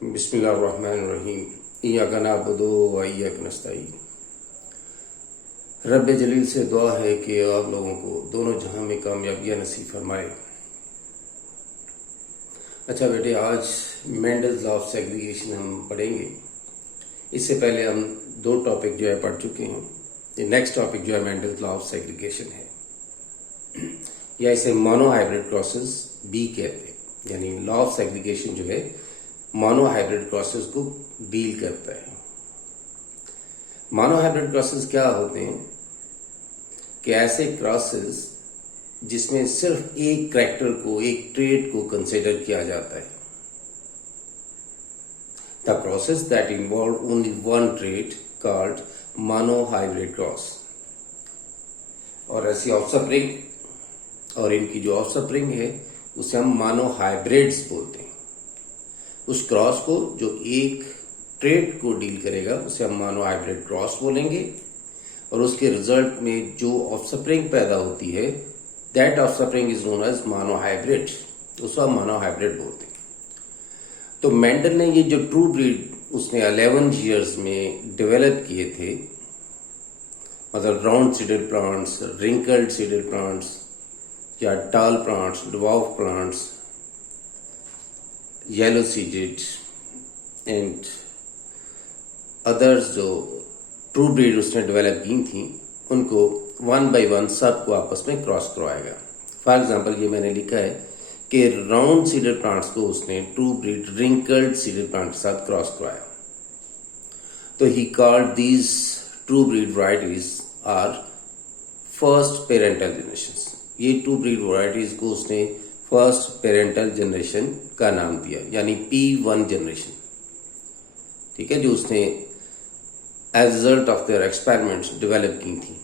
बिस्मिल्लाहिर्रहमानिर्रहीम। इय्याका नअबुदु व इय्याका नस्तईन। रब जलील से दुआ है कि आप लोगों को दोनों जहां में कामयाबियां नसीब फरमाए। अच्छा बेटे, आज मेंडल्स लॉ ऑफ सेग्रीगेशन हम पढ़ेंगे। इससे पहले हम दो टॉपिक जो है पढ़ चुके हैं। ये नेक्स्ट टॉपिक जो है मेंडल्स लॉ ऑफ सेग्रीगेशन है, या इसे मोनोहाइब्रिड क्रॉसेस बी कहते हैं। यानी लॉ ऑफ सेग्रीगेशन जो है मोनोहाइब्रिड क्रॉसेस को डील करता है। मोनोहाइब्रिड क्रॉसेस क्या होते हैं कि ऐसे क्रॉसेस जिसमें सिर्फ एक करैक्टर को, एक ट्रेट को कंसिडर किया जाता है। The crosses that involve only one trait called monohybrid cross. और ऐसी ऑफस्प्रिंग और इनकी जो ऑफस्प्रिंग है उसे हम मोनोहाइब्रिड्स बोलते हैं। उस क्रॉस को जो एक ट्रेट को डील करेगा उसे हम मोनोहाइब्रिड क्रॉस बोलेंगे, और उसके रिजल्ट में जो ऑफस्प्रिंग पैदा होती है that offspring is known as monohybrid. उसको हम मोनोहाइब्रिड बोलते हैं। तो मेंडल ने ये जो ट्रू ब्रीड उसने 11 ईयर्स में डेवलप किए थे, मतलब round seeded plants, wrinkled seeded plants, या टाल plants, dwarf plants, yellow seeded and others जो ट्रू ब्रीड उसने डेवलप की थी, उनको वन बाय वन सबको आपस में क्रॉस करवाएगा। फॉर एग्जांपल ये मैंने लिखा है कि राउंड सीडेड प्लांट्स को उसने true breed wrinkled seeded plant के साथ क्रॉस करवाया। तो he called these true breed varieties are first parental generations. ये ट्रू ब्रीड वैरायटीज को उसने फर्स्ट पेरेंटल जनरेशन का नाम दिया, यानी P1 जनरेशन। ठीक है, जो उसने as result of their experiments develop की थी।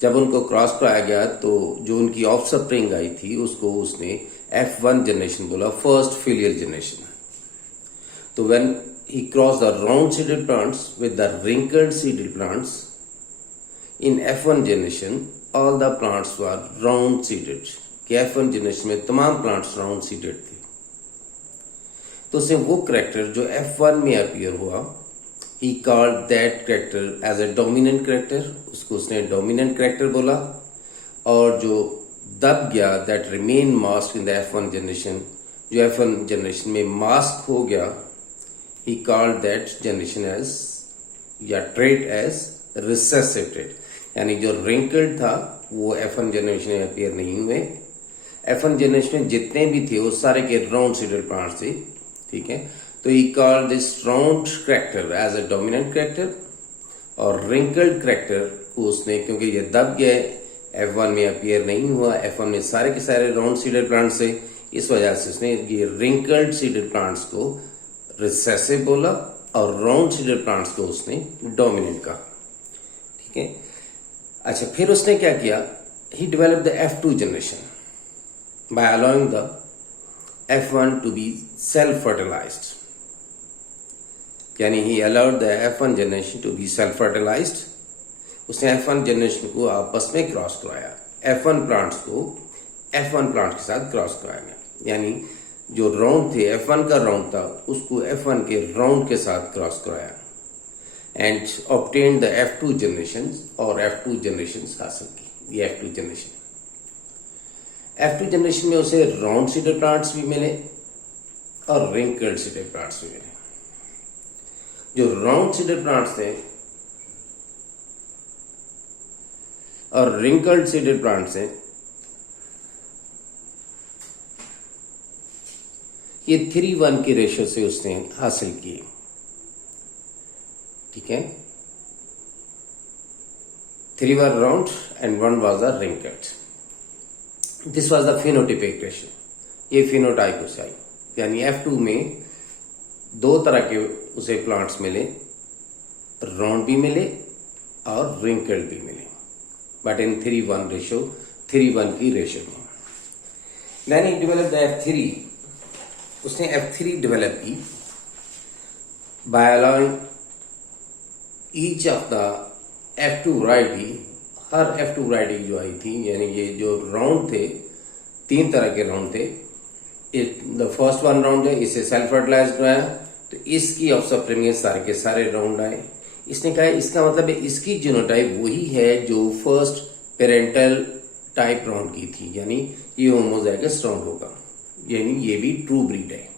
जब उनको क्रॉस कराया गया तो जो उनकी ऑफस्प्रिंग आई थी उसको उसने F1 जनरेशन बोला, फर्स्ट फिलियल जनरेशन। तो when he cross the round seeded plants with the wrinkled seeded plants in F1 generation, all the plants were round seeded. कि F1 जनरेशन में तमाम प्लांट्स राउंड सीडेड थे। तो उसे वो character जो F1 में अपीयर हुआ, he called that character as a dominant character. उसको उसने डोमिनेंट करैक्टर बोला। और जो दब गया, that remain mask in the F1 generation, जो F1 जनरेशन में मास्क हो गया, he called that generation as, या ट्रेट एज रिसेसिव ट्रेट। यानी जो रिंकल्ड था वो F1 जनरेशन में अपीयर नहीं हुए। F1 जनरेशन में जितने भी थे वो सारे के राउंड सीडेड प्लांट्स थे। ठीक है, तो he called this round character as a dominant character, और रिंकल्ड करैक्टर को उसने, क्योंकि ये दब गया F1 में अपीयर नहीं हुआ, F1 में सारे के सारे राउंड सीडेड प्लांट्स थे, इस वजह से उसने ये रिंकल्ड सीडेड प्लांट्स को रिसेसिव बोला और राउंड सीडेड प्लांट्स को उसने डोमिनेंट कहा। ठीक है, अच्छा, फिर उसने क्या किया, he developed the F2 generation by allowing the F1 to be self-fertilized. यानी he allowed the F1 generation to be self-fertilized. उसने F1 जनरेशन को आपस में क्रॉस करवाया। F1 प्लांट्स को F1 प्लांट के साथ क्रॉस कराया, यानी जो राउंड थे, F1 का राउंड था, उसको F1 के राउंड के साथ क्रॉस कराया, and obtained the F2 generation, और F2 जनरेशन हासिल की। ये F2 जनरेशन F2 जनरेशन में उसे राउंड सीडेड प्लांट्स भी मिले और रिंकल्ड सीडेड प्लांट्स भी मिले। जो राउंड सीडेड प्लांट्स थे और रिंकल्ड सीडेड प्लांट्स थे, ये 3:1 की रेशियो से उसने हासिल किए। ठीक है, 3 were round and 1 was the wrinkled. This was the phenotypic ratio. ये फिनोटाइप उसे आई, यानी F2 में दो तरह के उसे प्लांट्स मिले, राउंड भी मिले और रिंकल्ड भी मिले, बट इन 3:1 रेशियो, 3:1 की रेशियो में। Then he developed F3। उसने F3 डेवलप की by allowing each of the F2 variety, हर F2 वैरायटी जो आई थी, यानी ये जो राउंड थे, 3 तरह के राउंड थे, द फर्स्ट वन राउंड है, इसे सेल्फ फर्टिलाइज्ड आया, तो इसकी ऑफ सप्रेमिंग सारे के सारे राउंड आए। इसने कहा इसका मतलब है इसकी जीनोटाइप वही है जो फर्स्ट पेरेंटल टाइप राउंड की थी, यानी ये होमोजाइगस राउंड होगा, यानी ये भी ट्रू ब्रीड है।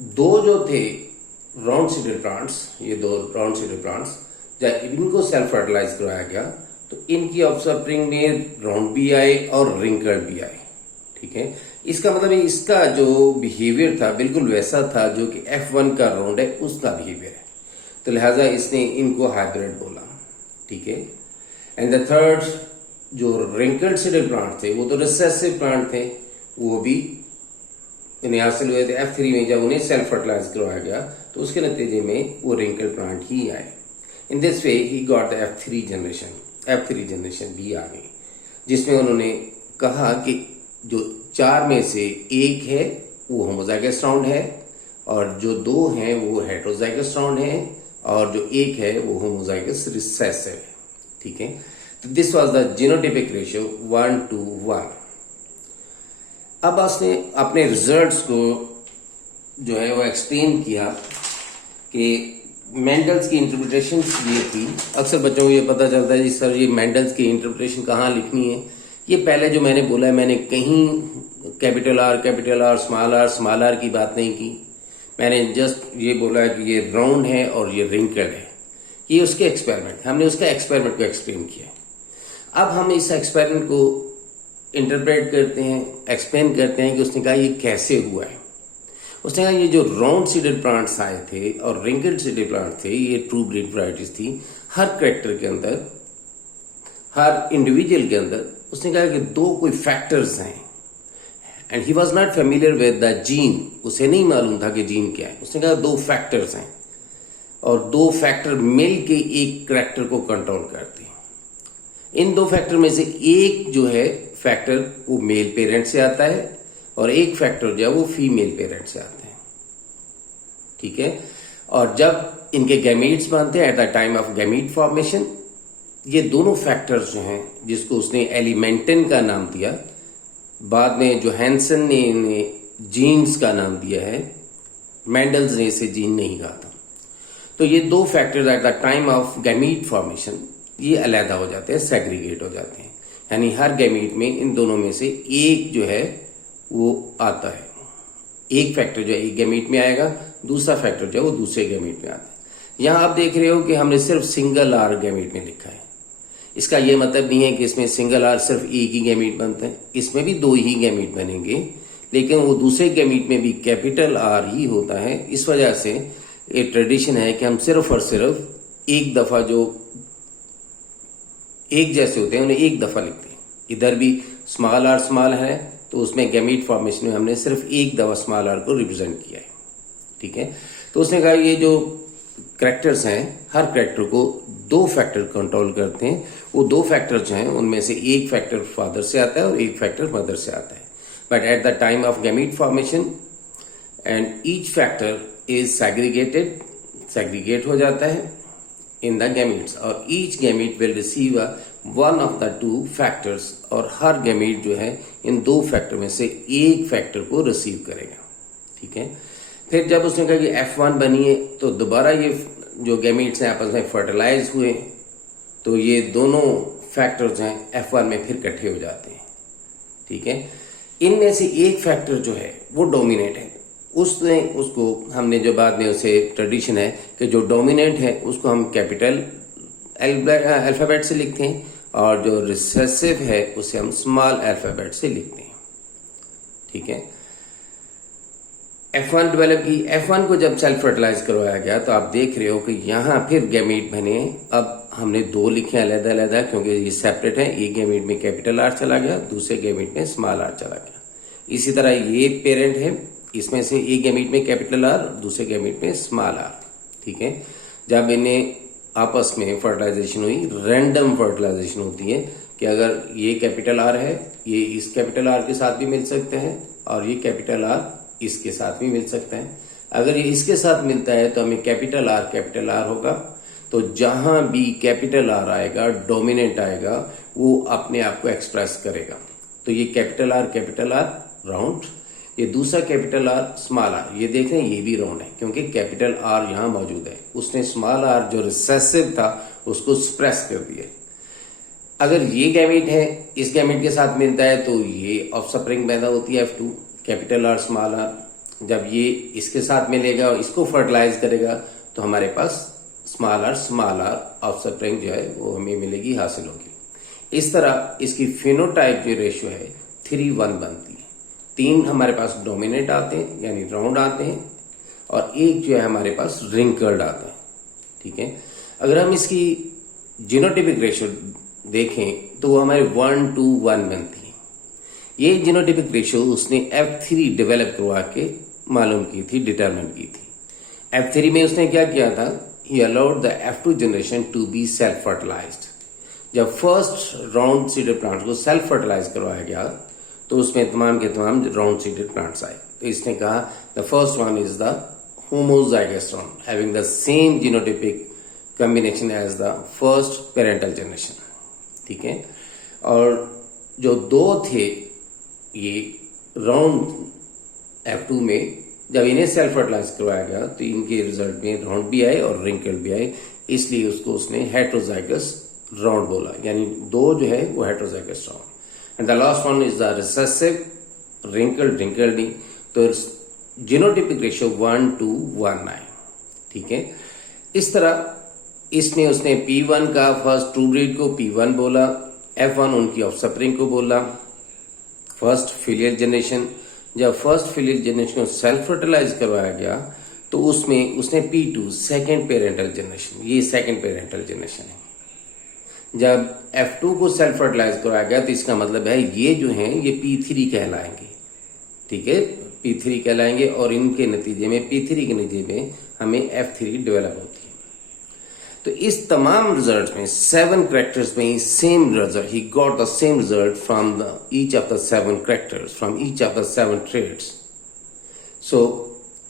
दो जो थे राउंड सीडेड प्लांट्स, ये दो राउंड सीडेड प्लांट्स, जब इनको सेल्फ फर्टिलाइज करवाया गया तो इनकी ऑफस्प्रिंग में राउंड भी आए और रिंकल्ड भी आए। ठीक है, इसका मतलब है इसका जो बिहेवियर था बिल्कुल वैसा था जो कि F1 का राउंड है उसका बिहेवियर है, तो लिहाजा इसने इनको हाइब्रिड बोला। ठीक है, एंड द थर्ड जो रिंकल्ड सीडेड प्लांट थे वो तो रिसेसिव प्लांट थे, वो भी इन्हें हासिल हुए थे F3 में। जब उन्हें सेल्फ फर्टिलाइज करवाया गया तो उसके नतीजे में वो रिंकल्ड प्लांट ही आए। In this way he got the F3 generation भी आ गई, जिसमें उन्होंने कहा कि जो 4 में से एक है वो होमोजाइगस राउंड है, और जो 2 हैं वो हेटेरोजाइगस राउंड है, और जो एक है वो होमोजाइगस रिसेसिव है। ठीक है, तो this was the genotypic ratio 1:1। अब उसने अपने रिजल्ट्स को जो है वो एक्सप्लेन किया कि मेंडल्स की इंटरप्रिटेशन ये थी। अक्सर बच्चों को ये पता चलता है जी सर ये मेंडल्स की इंटरप्रिटेशन कहाँ लिखनी है। ये पहले जो मैंने बोला है, मैंने कहीं कैपिटल आर स्मॉल आर की बात नहीं की। मैंने जस्ट ये बोला है कि ये राउंड है और ये रिंकल्ड है। ये उसके एक्सपेरिमेंट, हमने उसका एक्सपेरिमेंट को एक्सप्लेन किया। अब हम इस एक्सपेरिमेंट को इंटरप्रेट करते हैं, एक्सप्लेन करते हैं कि उसने कहा ये कैसे हुआ है। उसने कहा ये जो राउंड सीडेड प्लांट्स आए थे और रिंकल्ड सीडेड प्लांट थे, ये ट्रू ब्रीड वैरायटीज थी। हर कैरेक्टर के अंदर, हर इंडिविजुअल के अंदर उसने कहा कि 2 कोई फैक्टर्स हैं, and he was not familiar with the gene. उसे नहीं मालूम था कि जीन क्या है। उसने कहा 2 फैक्टर्स हैं और 2 फैक्टर मिल के एक कैरेक्टर को कंट्रोल करते हैं। इन 2 फैक्टर में से एक जो है फैक्टर वो मेल पेरेंट से आता है और एक फैक्टर जो है वो फीमेल पेरेंट से आता है। ठीक है, और जब इनके गैमीट्स बनते हैं at the time of gamete formation, ये दोनों फैक्टर्स जो हैं जिसको उसने एलिमेंटिन का नाम दिया, बाद में जो हैंसन ने इन्हें जीन्स का नाम दिया है, मेंडल्स ने इसे जीन नहीं कहा था। तो ये 2 factors at the time of gamete formation ये अलहदा हो जाते हैं, सेग्रीगेट हो जाते हैं। यानी हर गैमीट में इन दोनों में से एक जो है वो आता है। एक फैक्टर जो है एक गैमीट में आएगा, दूसरा फैक्टर जो है वो दूसरे गैमीट में आता है। यहां आप देख रहे हो कि हमने सिर्फ सिंगल आर गैमीट में लिखा है। इसका यह मतलब नहीं है कि इसमें सिंगल आर सिर्फ एक ही गैमीट बनता है, इसमें भी 2 ही गैमीट बनेंगे, लेकिन वो दूसरे गैमीट में भी कैपिटल आर ही होता है। इस वजह से एक ट्रेडिशन है कि हम सिर्फ और सिर्फ एक दफा जो एक जैसे होते हैं उन्हें एक दफा लिखते हैं। इधर भी स्मॉल आर है तो उसमें गैमीट फॉर्मेशन में हमने सिर्फ एक दफा स्मॉल आर को रिप्रेजेंट किया है। ठीक है, तो उसने कहा ये जो कैरेक्टर्स हैं हर कैरेक्टर को 2 फैक्टर कंट्रोल करते हैं। वो 2 फैक्टर जो हैं उनमें से एक फैक्टर फादर से आता है और एक फैक्टर मदर से आता है। But at the time of gamete formation and each factor is segregate हो जाता है इन द गैमीट्स, और each gamete will receive one of the 2 factors, और हर गैमीट जो है इन 2 फैक्टर में से एक फैक्टर को रिसीव करेगा। ठीक है, फिर जब उसने कहा कि F1 बनी है तो दोबारा ये जो गैमीट्स हैं आपस में फर्टिलाइज हुए, तो ये दोनों फैक्टर्स हैं F1 में फिर इकट्ठे हो जाते हैं। ठीक है, इनमें से एक फैक्टर जो है वो डोमिनेट है। उसको हमने जो बाद में उसे ट्रेडिशन है कि जो डोमिनेंट है उसको हम कैपिटल अल्फाबेट से लिखते हैं, और जो रिसेसिव है उसे हम स्मॉल अल्फाबेट से लिखते हैं। ठीक है, F1 डेवलप की। F1 को जब सेल्फ फर्टिलाइज करवाया गया तो आप देख रहे हो कि यहां फिर गैमीट बने। अब हमने 2 लिखे अलग अलग क्योंकि ये सेपरेट है। एक गैमीट में कैपिटल आर चला गया, दूसरे गैमीट में स्मॉल आर चला गया। इसी तरह ये पेरेंट है, इसमें से एक गैमीट में कैपिटल आर, दूसरे गैमीट में स्मॉल आर। ठीक है, जब इन्हें आपस में फर्टिलाइजेशन हुई, रैंडम फर्टिलाइजेशन होती है कि अगर ये कैपिटल आर है, ये इस कैपिटल आर के साथ भी मिल सकते हैं और ये कैपिटल आर इसके साथ भी मिल सकता है। अगर ये इसके साथ मिलता है तो हमें कैपिटल आर होगा। तो जहां भी कैपिटल आर आएगा, डोमिनेंट आएगा, वो अपने आप को एक्सप्रेस करेगा। तो ये कैपिटल आर राउंड, ये दूसरा कैपिटल आर स्मॉल आर, ये देख रहे हैं ये भी राउंड है क्योंकि कैपिटल आर यहां मौजूद है। उसने स्मॉल आर जो रिसेसिव था उसको सप्रेस कर दिया। अगर ये गैमेट है इस गैमेट के साथ मिलता है तो ये ऑफस्प्रिंग पैदा होती है F2 capital R small are. जब ये इसके साथ मिलेगा और इसको फर्टिलाइज करेगा तो हमारे पास स्मॉल आर ऑफस्प्रिंग जो है वो हमें मिलेगी, हासिल होगी। इस तरह इसकी फिनोटाइप जो रेशियो है 3:1 बनती है। 3 हमारे पास डोमिनेट आते हैं यानी राउंड आते हैं और एक जो है हमारे पास रिंकल्ड आता है। ठीक है, अगर हम इसकी जीनोटाइपिक रेशियो देखें तो वो हमारे 1:1 बनती है। ये जीनोटाइपिक रेशियो उसने F3 डेवलप करवा के मालूम की थी, डिटरमिन की थी। F3 में उसने क्या किया था, he allowed the F2 generation to be self fertilized. जब फर्स्ट राउंड सीडेड प्लांट्स को सेल्फ फर्टिलाइज करवाया गया तो उसमें तमाम के तमाम राउंड सीडेड प्लांट्स आए। तो इसने कहा the first one is the homozygous round having the same genotypic combination as the first parental generation. ठीक है, और जो दो थे ये राउंड F2 में जब इन्हें सेल्फ फर्टिलाइज करवाया गया तो इनके रिजल्ट में राउंड भी आए और रिंकल भी आए, इसलिए उसको उसने हेट्रोजाइगस राउंड बोला, यानी दो जो है वो heterozygous round. And the last one is the recessive wrinkled नहीं। तो जीनोटाइपिक रेशियो 1:1 आए। ठीक है, इस तरह इसमें उसने P1 का फर्स्ट ट्रू ब्रीड को P1 बोला, F1 उनकी ऑफस्प्रिंग को बोला फर्स्ट फिलियल जनरेशन। जब फर्स्ट फिलियल जनरेशन को सेल्फ फर्टिलाइज करवाया गया तो उसमें उसने P2 सेकेंड पेरेंटल जनरेशन, ये सेकेंड पेरेंटल जनरेशन है। जब F2 को सेल्फ फर्टिलाइज करवाया गया तो इसका मतलब है ये जो हैं ये P3 कहलाएंगे। ठीक है, P3 कहलाएंगे और इनके नतीजे में P3 के नतीजे में हमें F3 डेवलप होती है। तो इस तमाम रिजल्ट में 7 कैरेक्टर्स में same result, he got the same result from the each of the 7 characters, from each of the 7 traits. So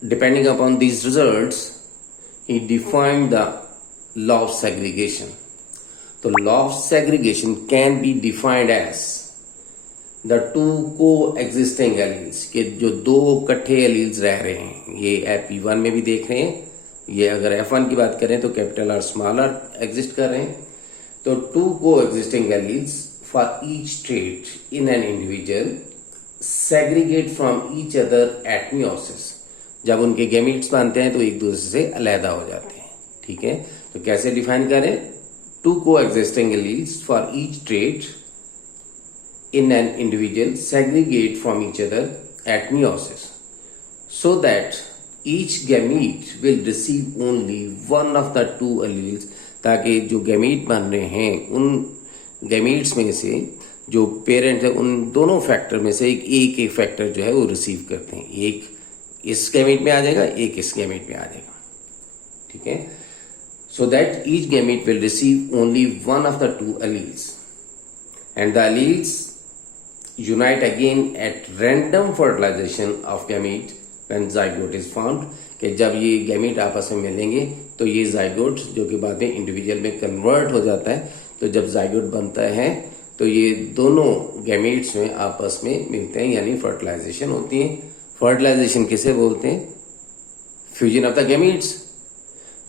depending upon these results he defined the law of segregation. तो law of segregation can be defined as the two coexisting alleles, के जो दो इकट्ठे alleles रह रहे हैं, ये P1 में भी देख रहे हैं। ये अगर F1 की बात करें तो capital R small R exist कर रहे हैं। तो two coexisting alleles for each trait in an individual segregate from each other at meiosis. जब उनके गैमीट्स बनते हैं तो एक दूसरे से अलहदा हो जाते हैं। ठीक है, तो कैसे डिफाइन करें, to coexisting alleles for each trait in an individual segregate from each other at meiosis so that each gamete will receive only one of the two alleles, ताकि जो गैमीट बन रहे हैं उन गैमीट्स में से जो पेरेंट है उन दोनों फैक्टर में से एक फैक्टर जो है वो रिसीव करते हैं। एक इस गैमीट में आ जाएगा, एक इस गैमीट में आ जाएगा। ठीक है, so that each gamete will receive only one of the two alleles and the alleles unite again at random fertilization of gamete when zygote is formed। कि जब ये गैमीट आपस में मिलेंगे तो ये जाइगोट जो कि बाद में इंडिविजुअल में कन्वर्ट हो जाता है, तो जब जाइगोट बनता है तो ये दोनों गैमीट्स में आपस में मिलते हैं यानी फर्टिलाइजेशन होती है। फर्टिलाइजेशन किसे बोलते हैं, फ्यूजन ऑफ द गैमीट्स।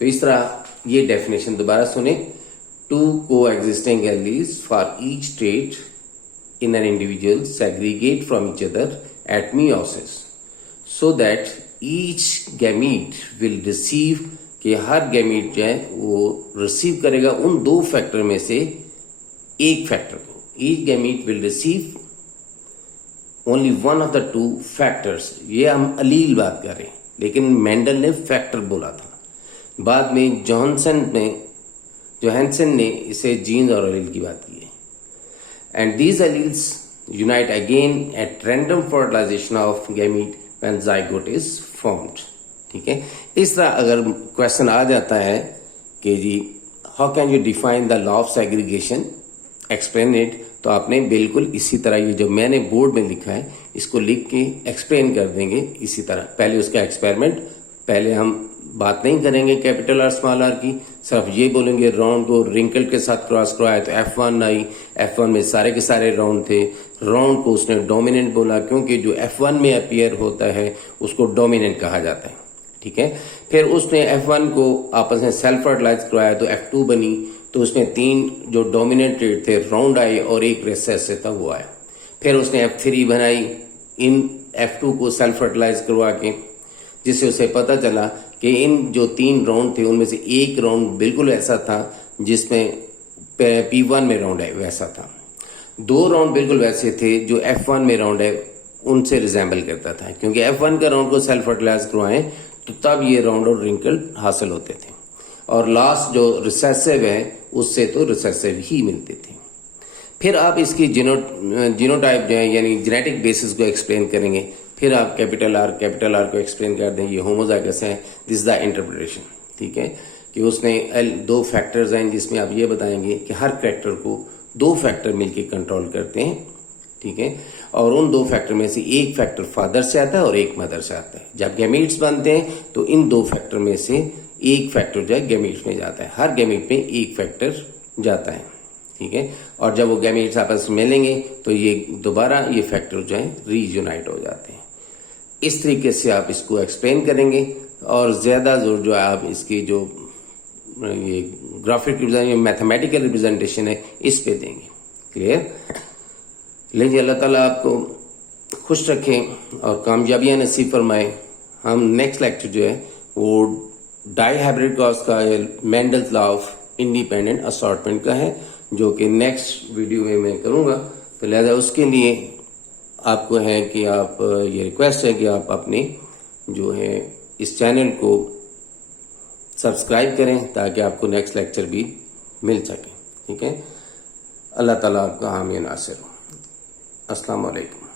तो इस तरह ये डेफिनेशन दोबारा सुने, to coexisting alleles for each trait in an individual segregate from each other at meiosis so that each gamete will receive, कि हर गैमीट जो है वो रिसीव करेगा उन दो फैक्टर में से एक फैक्टर को। each gamete will receive only one of the two factors। ये हम अलील बात कर रहे हैं लेकिन मेंडल ने फैक्टर बोला था। बाद में जोहानसन ने इसे जीन्स और अलील की बात की है। And these alleles unite again at random fertilization of gamete when zygote is formed। ठीक है, इस तरह अगर क्वेश्चन आ जाता है कि जी how can you define the law of segregation, explain it, तो आपने बिल्कुल इसी तरह ये जो मैंने बोर्ड में लिखा है इसको लिख के एक्सप्लेन कर देंगे इसी तरह। पहले उसका एक्सपेरिमेंट, पहले हम बात नहीं करेंगे कैपिटल आर स्मॉल आर की, सिर्फ ये बोलेंगे राउंड को रिंकल के साथ क्रॉस करवाया तो F1 आई, F1 में सारे के सारे राउंड थे, राउंड को उसने डोमिनेंट बोला, क्योंकि जो F1 में अपीयर होता है उसको डोमिनेंट कहा जाता है। ठीक है, फिर उसने F1 को आपस में सेल्फ फर्टिलाइज करवाया तो F2 बनी। तो उसमें 3 जो डोमिनेंट ट्रेड थे, राउंड आए और एक रिसेसिव था, वो आया। फिर उसने F3 बनाई इन F2 को सेल्फ फर्टिलाइज करवा के, जिससे उसे पता चला कि इन जो 3 राउंड थे उनमें से एक राउंड बिल्कुल ऐसा था जिसमें P1 में राउंड है वैसा था। 2 राउंड बिल्कुल वैसे थे जो F1 में राउंड है उनसे रिजेंबल करता था, क्योंकि F1 का राउंड को सेल्फ फर्टिलाइज करवाएं तो तब ये राउंड और रिंकल हासिल होते थे, और लास्ट जो रिसेसिव है उससे तो रिसेसिव ही मिलते थे। फिर आप इसकी जीनोटाइप जो है यानी जेनेटिक बेसिस को एक्सप्लेन करेंगे। फिर आप कैपिटल आर को एक्सप्लेन कर दें, ये होमोजाइगस है, दिस इज द इंटरप्रिटेशन। ठीक है, कि उसने 2 फैक्टर्स हैं जिसमें आप ये बताएंगे कि हर कैरेक्टर को 2 फैक्टर मिलके कंट्रोल करते हैं। ठीक है, और उन 2 फैक्टर में से एक फैक्टर फादर से आता है और एक मदर से आता है। जब गैमीट्स बनते हैं तो इन 2 फैक्टर में से एक फैक्टर जो है गैमीट्स में जाता है, हर गैमीट में एक फैक्टर जाता है। ठीक है, और जब वो गैमीट्स आपस में मिलेंगे तो ये दोबारा ये फैक्टर जो है रीयूनाइट हो जाते हैं। इस तरीके से आप इसको एक्सप्लेन करेंगे, और ज्यादा जोर जो है आप इसकी जो ये ग्राफिक मैथमेटिकल रिप्रेजेंटेशन है इस पे देंगे। क्लियर? लीजिए, अल्लाह ताला आपको खुश रखें और कामयाबियां नसीब फरमाए। हम नेक्स्ट लेक्चर जो है वो डाइहाइब्रिड क्रॉस का Mendel's law of independent assortment का है, जो कि नेक्स्ट वीडियो में मैं करूंगा। तो लिहाजा उसके लिए आपको है कि आप ये रिक्वेस्ट है कि आप अपने जो है इस चैनल को सब्सक्राइब करें ताकि आपको नेक्स्ट लेक्चर भी मिल सके। ठीक है, अल्लाह ताला आपका हामी नासिर हो। अस्सलाम वालेकुम।